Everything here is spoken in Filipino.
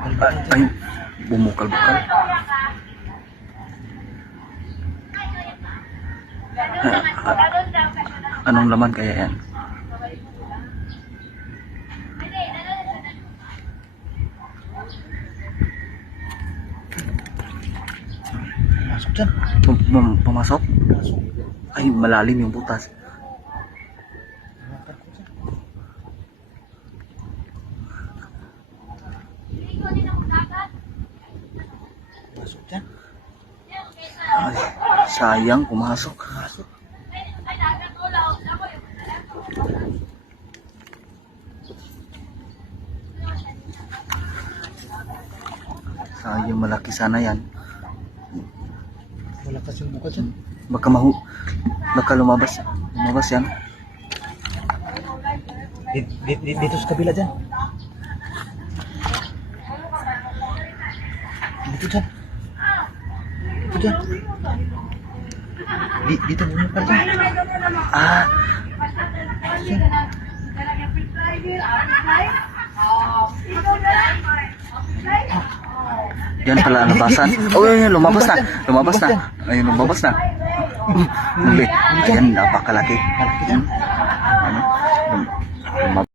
Ay, bumukal-bukal. Anong laman kaya yan? Masuk dyan. Pumasok? Ay, malalim yung butas. Masuk dyan. Ay, sayang, pumasok. Masuk. Sayang, malaki sana yan. Malakas yung buka dyan. Baka lumabas yan. Dito sa kabila dyan. Dito dyan. Dito dyan. Dito bumukal dyan. Ah, yan pala labasan. Oh, yun, lumabas na. Ayun, lumabas na. Muli. Ayan, napakalaki. Ano?